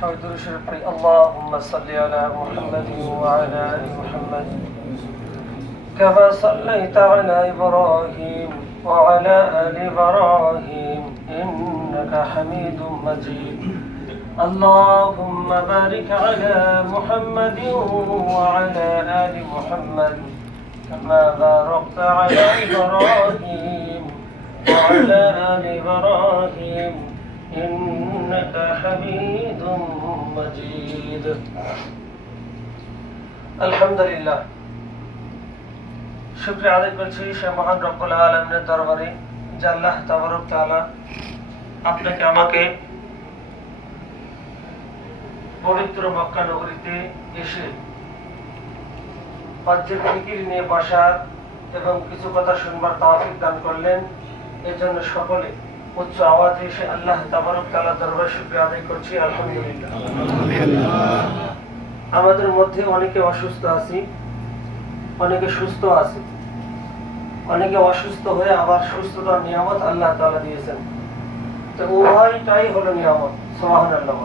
شهد شرفي اللهم صل على محمد وعلى آل محمد كما صليت على إبراهيم وعلى آل إبراهيم إنك حميد مجيد اللهم بارك على محمد وعلى آل محمد كما باركت على إبراهيم وعلى آل إبراهيم إنك حميد مجيد الحمد لله শুকরিয়া আদায় করছি সে মহান রব্বুল আলামিনের দরবারে যে আল্লাহ তাবারক তাআলা আপনাকে আমাকে পবিত্র মক্কা নগরীতে এসে হজ্জের ফিকির নিয়ে বসার এবং কিছু কথা শুনবার তৌফিক দান করলেন। এর জন্য সকলে উচ্চ আওয়াজে এসে আল্লাহ তাবারক তাআলার দরবারে শুকরিয়া আদায় করছি আলহামদুলিল্লাহ। আমাদের মধ্যে অনেকে অসুস্থ আছি, অনেকে সুস্থ আছে, অনেকে অসুস্থ হয়ে আবার সুস্থতার নিয়ামত আল্লাহ তাআলা দিয়েছেন। তো উভয়টাই হলো নিয়ামত, সুবহানাল্লাহ।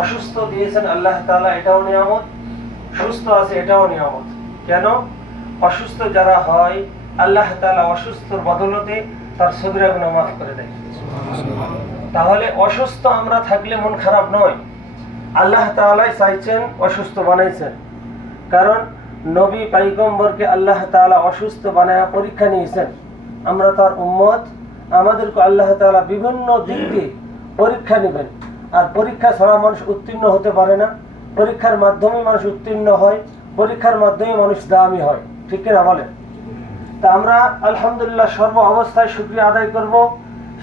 অসুস্থ দিয়েছেন আল্লাহ তাআলা, এটাও নিয়ামত, সুস্থ আছে এটাও নিয়ামত। কেন? অসুস্থ যারা হয় আল্লাহ তাআলা অসুস্থর বদলতে তার সগীরা গুনাহ মাফ করে দেয়। তাহলে অসুস্থ আমরা থাকলে মন খারাপ নয়, আল্লাহ তাআলাই চাইছেন, অসুস্থ বানাইছেন। কারণ নবী পয়গম্বরকে আল্লাহ তাআলা অসুস্থ বানায়া পরীক্ষা নিয়েছেন। আমরা তার উম্মত, আমাদেরকে আল্লাহ তাআলা বিভিন্ন দিক দিয়ে পরীক্ষা নেবেন। আর পরীক্ষা ছাড়া মানুষ উত্তীর্ণ হতে পারে না, পরীক্ষার মাধ্যমে মানুষ উত্তীর্ণ হয়, পরীক্ষার মাধ্যমে মানুষ দামি হয়, ঠিক কিনা বলেন? তা আমরা আলহামদুলিল্লাহ সর্ব অবস্থায় শুকরিয়া আদায় করব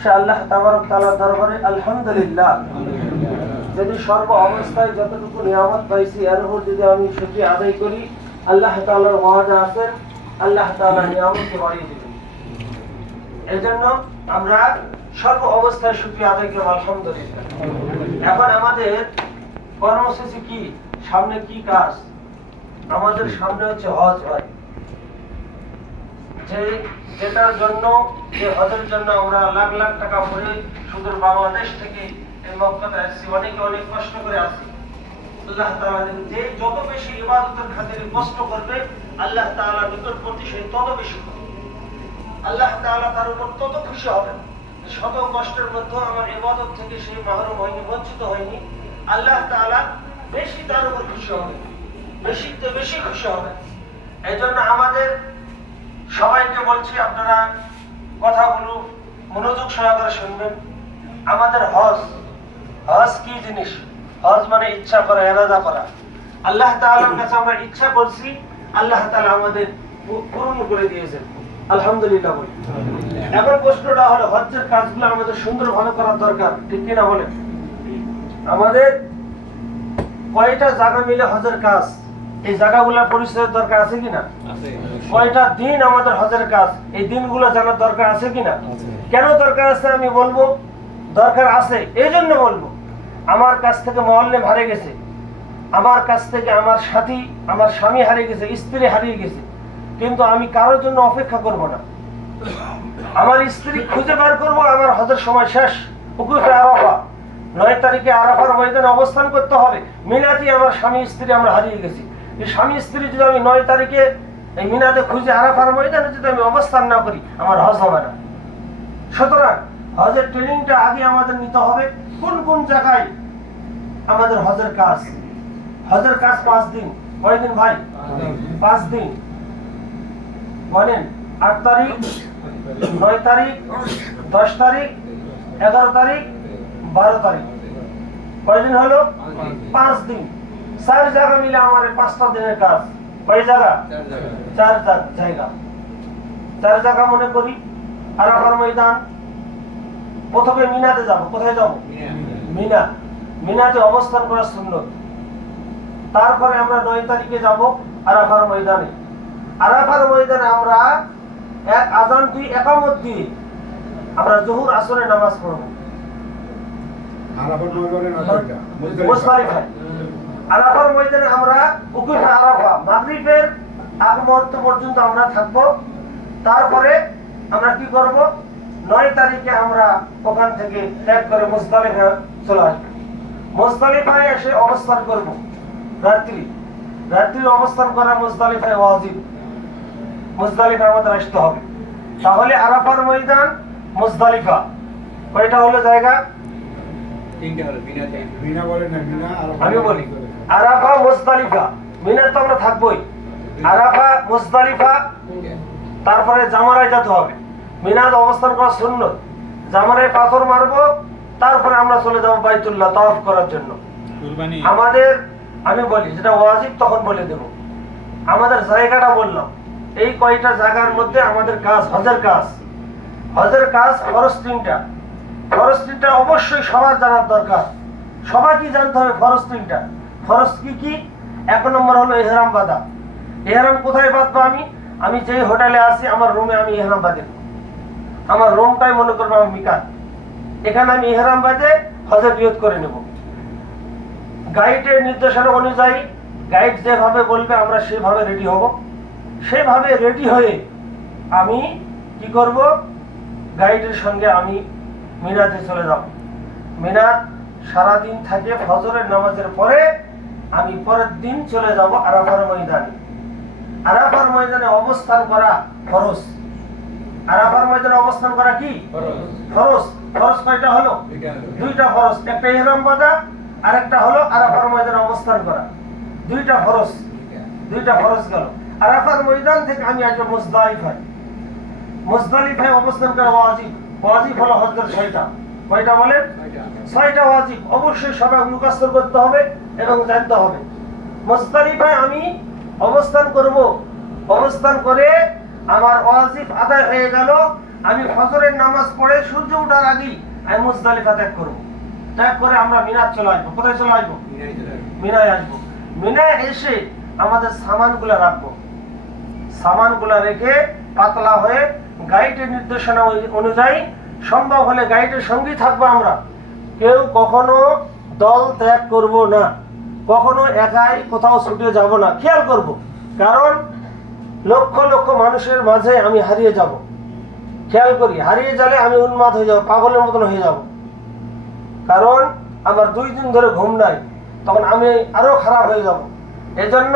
সে আল্লাহ তাবারক তাআলার দরবারে আলহামদুলিল্লাহ। যদি সর্ব অবস্থায় যতটুকু নিয়ামত পাইছি এর উপর যদি আমি শুকরিয়া আদায় করি, আল্লাহ তাআলার ওয়াদা আছে আল্লাহ তাআলা নিয়ামতকে বাড়িয়ে দিবেন। এজন্য আমরা সর্ব অবস্থায় শুকরিয়া আদায় করব আলহামদুলিল্লাহ। এখন আমাদের কর্মসূচি কি, সামনে কি কাজ? আমাদের সামনে হচ্ছে হজ ভাই, যেটার জন্য যে হজের জন্য আমরা লাখ লাখ টাকা ভরে সুদূর বাংলাদেশ থেকে এই মক্কাতে আসছি, অনেকে অনেক কষ্ট করে আসি। আল্লাহ তাআলা যে যত বেশি ইবাদতের খাতিরে কষ্ট করবে আল্লাহ তাআলা নিকটবর্তী সে তত বেশি করবে, আল্লাহ তাআলা তার উপর তত খুশি হবেন। শত কষ্টের মধ্যে আমার ইবাদত থেকে সে মাহরুম হয়নি, বঞ্চিত হয়নি, আল্লাহ তাআলা বেশি তার উপর খুশি হবে, বেশি খুশি হবে। এই জন্য আমাদের সবাইকে বলছি আপনারা কথাগুলো মনোযোগ সহকারে শুনবেন। আমাদের হজ কি জিনিস? হজ মানে ইচ্ছা করা, ইরাদা করা। আল্লাহ তাআলার কাছে আমরা ইচ্ছা করছি, আল্লাহ তাআলা আমাদের পূরণ করে দিয়েছেন আলহামদুলিল্লাহ বলি। এখন প্রশ্নটা হলো হজ্জের কাজগুলো আমাদের সুন্দরভাবে করার দরকার, ঠিক কিনা বলেন? আমাদের কয়টা জায়গা মিলে হজের কাজ, এই জায়গাগুলোর পরিচয়ের দরকার আছে কিনা? কয়টা দিন আমাদের হজের কাজ, এই দিনগুলো জানার দরকার আছে কিনা? কেন দরকার আছে আমি বলবো, দরকার আছে এই জন্য বলবো, আমার কাছ থেকে মুআল্লিম হারিয়ে গেছে, আমার কাছ থেকে আমার সাথী, আমার স্বামী হারিয়ে গেছে, স্ত্রী হারিয়ে গেছে, কিন্তু আমি কারোর জন্য অপেক্ষা করব না। আমার স্ত্রী খুঁজে বের করব, আমার হজের সময় শেষ। উকুফে আরাফা 9 তারিখে আরাফার ময়দানে অবস্থান করতে হবে। মিনাতে আমার স্বামী স্ত্রী আমরা হারিয়ে গেছি। এই স্বামী স্ত্রী যদি আমি 9 তারিখে এই মিনাতে খুঁজে আরাফার ময়দানে যদি আমি অবস্থান না করি, আমার হজ হবে না। সুতরাং হজের ট্রেনিংটা আগে আমাদের নিতে হবে। কোন কোন জায়গায় আমাদের হজের কাজ? হজের কাজ 5 দিন। কয় দিন ভাই? 5 দিন। বলেন 8 তারিখ, 9 তারিখ, 10 তারিখ, 11 তারিখ, 12 তারিখ। কয়দিন হলো? 5 দিন। 4 জায়গা মিলে আমার 5টা দিনের কাজ। কয় জায়গা? 4 জায়গা। 4 জায়গা মনে করি। আরাফার ময়দান, প্রথমে মিনাতে যাব। কোথায় যাব? মিনা। মিনাতে অবস্থান করা সুন্নত। তারপরে আমরা 9 তারিখে যাব আরাফার ময়দানে। আরাফার ময়দানে আমরা এক আযান, 2 ইকামত দিয়ে আমরা যোহর আসরের নামাজ পড়ব। আরাফার ময়দানে না এটা মুজদালিফা। আরাফার ময়দানে আমরা উকুফে আরাফা মাগরিবের আগ মুহূর্ত পর্যন্ত আমরা থাকব। তারপরে আমরা কি করব? 9 তারিখে আমরা ওখান থেকে ত্যাগ করে মুজদালিফা চলে আসবো। মুজদালিফায় এসে অবস্থান করব রাত্রি অবস্থান করা মুজদালিফায় ওয়াজিব। মুজদালিফা আমাদের আসতে হবে। তাহলে আরাফার ময়দান, মুজদালিফা কয়টা হলো জায়গা? তিনটা হলো। মিনা বলেন না, মিনা আমি বলি আরাফা, মুজদালিফা। মিনা তো আমরা থাকবোই। আরাফা, মুজদালিফা, তারপরে জামারায় যেতে হবে। মিনাতে অবস্থান করা সুন্নত। জামারায় পাথর মারবো, তারপরে আমরা চলে যাবো বাইতুল্লাহ তাওয়াফ করার জন্য। আমাদের আমি বলি যেটা ওয়াজিব তখন বলে দেব। আমাদের জায়গাটা বললাম, এই কয়টা জায়গার মধ্যে আমাদের কাজ হজের কাজ ফরজ তিনটা। ফরজ তিনটা অবশ্যই সবার জানার দরকার। সবাইকে জানতে হবে ফরজ তিনটা। ফরজ কি কি? 1 নম্বর হলো ইহরাম বাঁধা। ইহরাম কোথায় বাঁধবো? আমি যেই হোটেলে আছি আমার রুমে আমি ইহরাম বাঁধি। আমার রুমটাই মনে করবো আমার মিকাত। এখানে আমি ইহরাম বাঁধে হজের নিয়ত করে নেব। গাইডের নির্দেশনা অনুযায়ী গাইড যেভাবে বলবে আমরা সেভাবে রেডি হব। সেভাবে রেডি হয়ে আমি কি করব? গাইডের সঙ্গে আমি মিনাতে চলে যাব। মিনাত সারাদিন থাকে, ফজরের নামাজের পরে আমি পরের দিন চলে যাব আরাফার ময়দানে। আরাফার ময়দানে অবস্থান করা ফরজ। আরাফার ময়দানে অবস্থান করা কি ফরজ? ফরজ কয়টা হলো? 2টা ফরজ। একটা ইহরাম বাঁধা, আর একটা হলো আরাফার ময়দানে অবস্থান করা। 2টা ফরজ গেল। আরাফার ময়দান থেকে আমি আসবো মুজদালিফায় অবস্থান করা ওয়াজিব। ওয়াজিব হলো হজের 6টা। কয়টা বলেন? 6টা ওয়াজিব। অবশ্যই সবাই মুখস্থ করতে হবে এবং জানতে হবে। মুজদালিফায় আমি অবস্থান করব। অবস্থান করে আমার ওয়াজিব আদায় হয়ে গেল। আমি ফজরের নামাজ পড়ে সূর্য ওঠার আগেই আমি মুজদালিফা ত্যাগ করব। ত্যাগ করে আমরা মিনাত চলে আসবো। কোথায় চলে আসবো? মিনায় আসবো। মিনায় এসে আমাদের সামানগুলো রাখবো। সামানগুলো রেখে পাতলা হয়ে গাইডের নির্দেশনা অনুযায়ী সম্ভব হলে গাইডের সঙ্গেই থাকবো আমরা। কেউ কখনো দল ত্যাগ করব না, কখনো একাই কোথাও ছুটে যাব না। খেয়াল করব, কারণ লক্ষ লক্ষ মানুষের মাঝে আমি হারিয়ে যাব। খেয়াল করি, হারিয়ে গেলে আমি উন্মাদ হয়ে যাব, পাগলের মতন হয়ে যাব। কারণ আমার 2 দিন ধরে ঘুম নাই, তখন আমি আরো খারাপ হয়ে যাব। এজন্য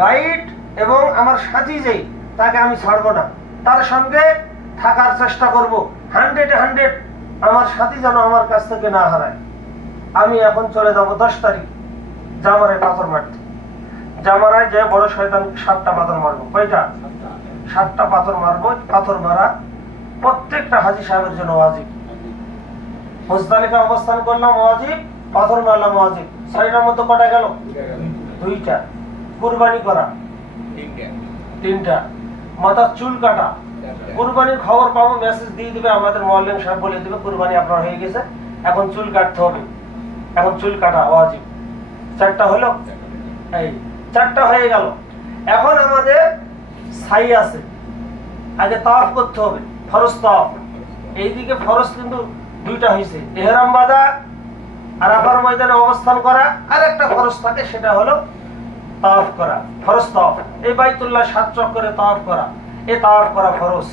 গাইড এবং আমার সাথী যেই, তাকে আমি ছাড়বো না। তার সঙ্গে থাকার চেষ্টা করব। 100 আমার সাথী যেন আমার কাছ থেকে না হারায়। আমি এখন চলে যাব 10 তারিখ জামারায় পাথর মারতে। জামারায় যে বড় শয়তান 7টা পাথর মারবো। কয়টা? 7টা পাথর মারবো। পাথর মারা প্রত্যেকটা হাজী সাহেবের জন্য ওয়াজিব। মুজদালিফা অবস্থান করলাম ওয়াজিব, পাথর মারলাম ওয়াজিব। 6টার মধ্যে কটা গেল? 2টা। কুরবানি করা 3টা। মাথার চুল কাটা। কুরবানির খবর পাবো, মেসেজ দিয়ে দিবে আমাদের মুআল্লিম সাহেব, বলে দিবে কুরবানি আপনার হয়ে গেছে, এখন চুল কাটতে হবে। এখন চুল কাটা ওয়াজিব। 4টা হলো? এই 4টা হয়ে গেল। এখন আমাদের সাই আছে, আগে তাওয়াফ করতে হবে, ফরজ তাওয়াফ। এইদিকে ফরজ কিন্তু 2টা হয়েছে, ইহরাম বাঁধা, আরাফার ময়দানে অবস্থান করা, আর একটা ফরজ থাকে, সেটা হলো তাওয়াফ করা, ফরজ তাওয়াফ। এই বাইতুল্লাহ 7 চক্করে তাওয়াফ করা, এই তাওয়াফ করা ফরজ।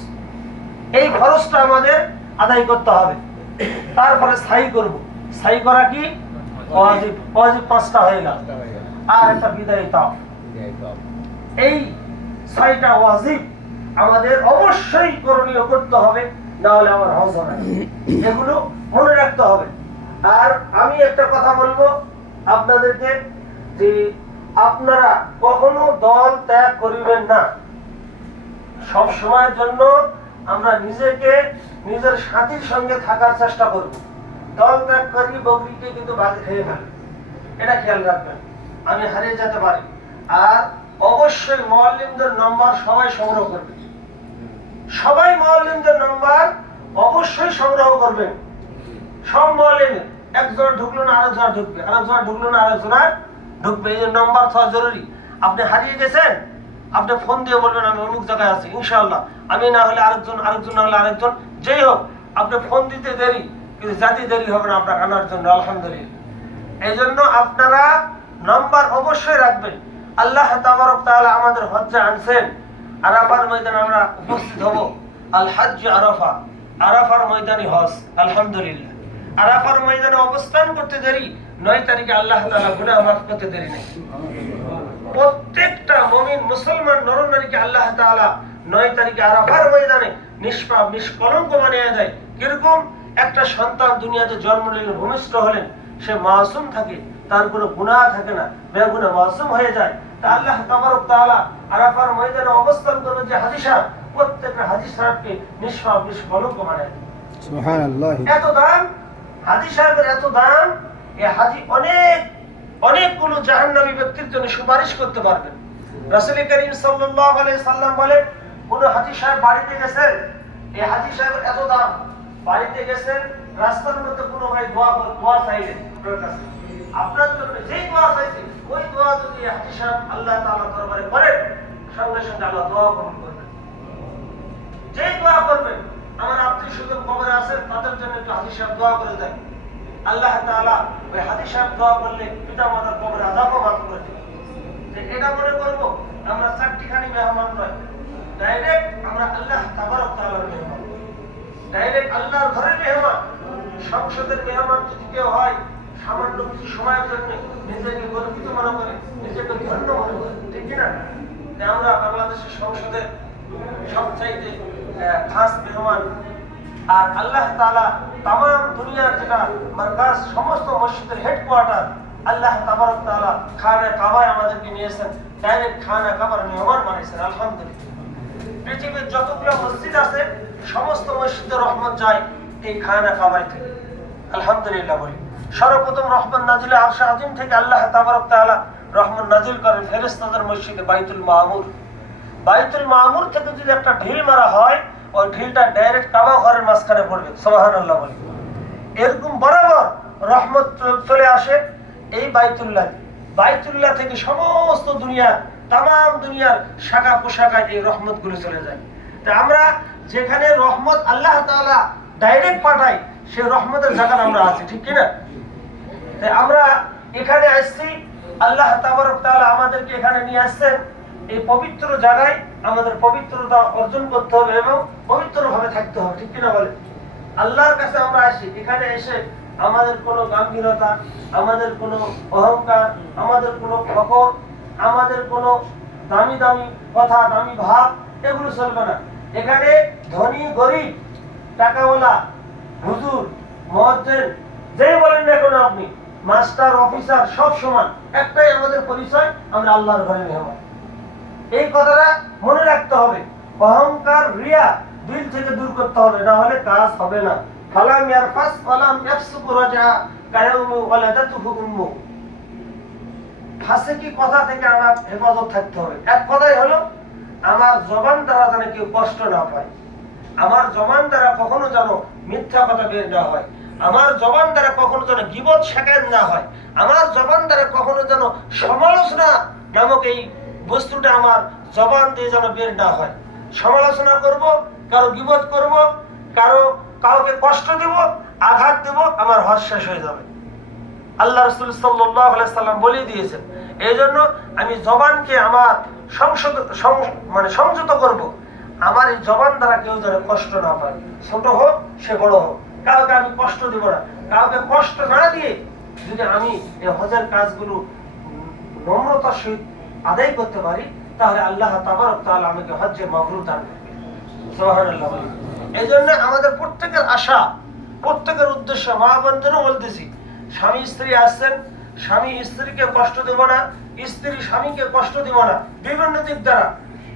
এই ফরজটা আমাদের আদায় করতে হবে। তারপরে সাই করব। সাই করা কি ওয়াজিব। ওয়াজিব 5টা হয়ে গেল, আর একটা বিদায়ী তাওয়াফ। এই 6টা ওয়াজিব আমাদের অবশ্যই করণীয় করতে হবে, না হলে আমার হজ হবে না। এগুলো মনে রাখতে হবে। আর আমি একটা কথা বলবো আপনাদেরকে, যে আপনারা কখনো দল ত্যাগ করিবেন না। সব সময়ের জন্য আমরা নিজেকে নিজের সাথীর সঙ্গে থাকার চেষ্টা করব। দল ত্যাগ করি বকরিকে কিন্তু বাদ খেয়ে ফেলে, এটা খেয়াল রাখবেন। আমি হারিয়ে যেতে পারি। আর অবশ্যই মুআল্লিমদের নাম্বার সবাই সংগ্রহ করবেন। সবাই মুআল্লিমদের নাম্বার অবশ্যই সংগ্রহ করবেন। সব মুআল্লিম, একজন ঢুকলো না আরেকজন ঢুকবে, আরেকজন ঢুকলো না আরেকজন ঢুকবে। এই নাম্বার তো জরুরি। আপনি হারিয়ে গেছেন, আপনি ফোন দিয়ে বলবেন আমি অমুক জায়গায় আছি, ইনশাআল্লাহ। আমি না হলে আরেকজন, আরেকজন না হলে আরেকজন, যেই হোক আপনি ফোন দিতে দেরি, কিন্তু জাতি দেরি হবে না আপনার আনার জন্য, আলহামদুলিল্লাহ। এই জন্য আপনারা নাম্বার অবশ্যই রাখবেন। আল্লাহ তাবারক তাআলা আমাদের হজ্জে আনছেন, আরাফার ময়দানে আমরা উপস্থিত হব। আল হজ্জ আরাফা, আরাফার ময়দানে হজ। আলহামদুলিল্লাহ, আরাফার ময়দানে অবস্থান করতে দেরি, 9 তারিখে আল্লাহ তাআলা গুনাহ মাফ করতে দেরি নেই। প্রত্যেকটা মুমিন মুসলমান নরনারীকে আল্লাহ তাআলা 9 তারিখে আরাফার ময়দানে নিষ্পাপ নিষ্কলঙ্ক বানিয়ে দেয়। কিরকম? একটা সন্তান দুনিয়াতে জন্ম নিলেন, ভূমিষ্ঠ হলেন, সে মাসুম থাকে, তার কোনো গুনাহ থাকে না, বেগুনাহ মাসুম হয়ে যায়। তা আল্লাহ তাবারক তাআলা আরাফার ময়দানে অবস্থান করবে যে হাজী সাহেব, প্রত্যেকটা হাজী সাহেবকে নিষ্পাপ নিষ্কলঙ্ক বানিয়ে দেয়। সুবহানাল্লাহ। এত দাম হাজী সাহেবের, এত দাম। এই হাজী অনেকগুলো জাহান্নামী ব্যক্তির জন্য সুপারিশ করতে পারবেন। রাসূল করিম সাল্লাল্লাহু আলাইহি সাল্লাম বলেন, কোন হাজী সাহেব বাড়িতে গেছেন, এই হাজী সাহেবের এত দাম, বাড়িতে গেছেন, রাস্তার মধ্যে কোনো ভাই দোয়া চাইলেন আপনার কাছে, আপনার জন্য যেই দোয়া চাইছেন ওই দোয়া যদি হাজী সাহেব আল্লাহ তাআলা দরবারে করেন, সঙ্গে সঙ্গে আল্লাহ দোয়া কবুল করবেন। যেই দোয়া করবেন, আমার আত্মীয় স্বজন কবরে আছেন, তাদের জন্য একটু হাজী সাহেব দোয়া করে দেন, আল্লাহ তাআলা ওই হাজী সাহেব দোয়া করলে পিতা মাতার কবরে আযাবও মাফ করে দিবেন। যে এটা মনে করবো আমরা চারটিখানি মেহমান নয়, ডাইরেক্ট আমরা আল্লাহ তাবারক তাআলার মেহমান, ডাইরেক্ট আল্লাহর ঘরের মেহমান। সংসদের মেহমান যদি কেউ হয়, সামান্য কিছু সময়ের জন্য নিজেকে গর্বিত মনে করে, নিজেকে ধন্য মনে করে, ঠিক কিনা? আমরা বাংলাদেশের সংসদের সবচাইতে খাস মেহমান। আর আল্লাহ তাআলা তাম দুনিয়ার যেটা মারকাজ, সমস্ত মসজিদের হেডকোয়ার্টার, আল্লাহ তাবারক তাআলা খানে কাবায় আমাদেরকে নিয়েছেন, ডাইরেক্ট খানে কাবার মেহমান বানাইছেন। আলহামদুলিল্লাহ, পৃথিবীর যতগুলো মসজিদ আছে সমস্ত মসজিদের রহমত যায় এই খানা কাবায় থেকে। আলহামদুলিল্লাহ বলি, সর্বপ্রথম রহমত নাজিল আরশ আজিম থেকে আল্লাহ তাবারক তাআলা রহমত নাজিল করেন ফেরেশতাদের মসজিদে বাইতুল মামুর। বাইতুল মামুর থেকে যদি একটা ঢিল মারা হয়, ওই ঢিলটা ডাইরেক্ট কাবা ঘরের মাঝখানে পড়বে। সুবহানাল্লাহ বলি, এরকম বরাবর রহমত চলে আসে এই বাইতুল্লাহ। বাইতুল্লাহ থেকে সমস্ত দুনিয়া, তাম দুনিয়ার শাখা পোশাখায় এই রহমত গুলো চলে যায়। তা আমরা যেখানে রহমত আল্লাহ তাআলা ডাইরেক্ট পাঠাই, সেই রহমতের জায়গায় আমরা আছি, ঠিক কিনা? তাই আমরা এখানে আসছি, আল্লাহ তাবারক তাআলা আমাদেরকে এখানে নিয়ে আসছেন। এই পবিত্র জায়গায় আমাদের পবিত্রতা অর্জন করতে হবে এবং পবিত্রভাবে থাকতে হবে, ঠিক কিনা বলে? আল্লাহর কাছে আমরা আসি, এখানে এসে আমাদের কোনো গাম্ভীরতা, আমাদের কোনো অহংকার, আমাদের কোনো ফখর, আমাদের কোনো দামি দামি কথা, দামি ভাব, এগুলো চলবে না। এখানে ধনী গরিব, টাকাওয়ালা, হুজুর, মুয়াজ্জিন, যেই বলেন না কেন আপনি, মাস্টার অফিসার, সব সমান। একটাই আমাদের পরিচয়, আমরা আল্লাহর ঘরে মেহমান। এই কথাটা মনে রাখতে হবে। অহংকার, রিয়া দিল থেকে দূর করতে হবে, না হলে কাজ হবে না। ফালাম ইয়ারফাস ওয়ালাম ইয়াফসুক রাজা কায়াউমি ওয়ালাদাতুহু উম্মু। ফাসিকি কথা থেকে আমার হেফাজত থাকতে হবে। এক কথাই হলো, আমার জবান দ্বারা যেন কেউ কষ্ট না পায়, আমার জবান দ্বারা কখনো যেন মিথ্যা কথা বের না হয়, আমার জবান দ্বারা কখনো যেন গীবত শেখায়ত না হয়, আমার জবান দ্বারা কখনো যেন সমালোচনা নামক এই বস্তুটা আমার জবান দিয়ে যেন বের না হয়। সমালোচনা করব, কারো গীবত করব, কাউকে কষ্ট দেব, আঘাত দেব, আমার হজ শেষ হয়ে যাবে। আল্লাহ রাসূল সাল্লাল্লাহু আলাইহি সাল্লাম বলে দিয়েছেন। এই জন্য আমি জবানকে আমার সংযত করব। আমার এই জবান দ্বারা কেউ যেন কষ্ট না পায়, ছোট হোক সে বড় হোক, কাউকে আমি কষ্ট দেব না। কাউকে কষ্ট না দিয়ে যদি আমি এই হজের কাজগুলো নম্রতার সহিত আদায় করতে পারি, তাহলে আল্লাহ তাবারক তাআলা আমাকে হজ্জে মাবরুর দান করবেন। সুবহানাল্লাহ। এই জন্য আমাদের প্রত্যেকের আশা, প্রত্যেকের উদ্দেশ্য, মা বোনদেরও বলতেছি, স্বামী স্ত্রী আসছেন, স্বামী স্ত্রীকে কষ্ট দেব না, স্ত্রী স্বামীকে কষ্ট দেব না, বিভিন্ন দিক দ্বারা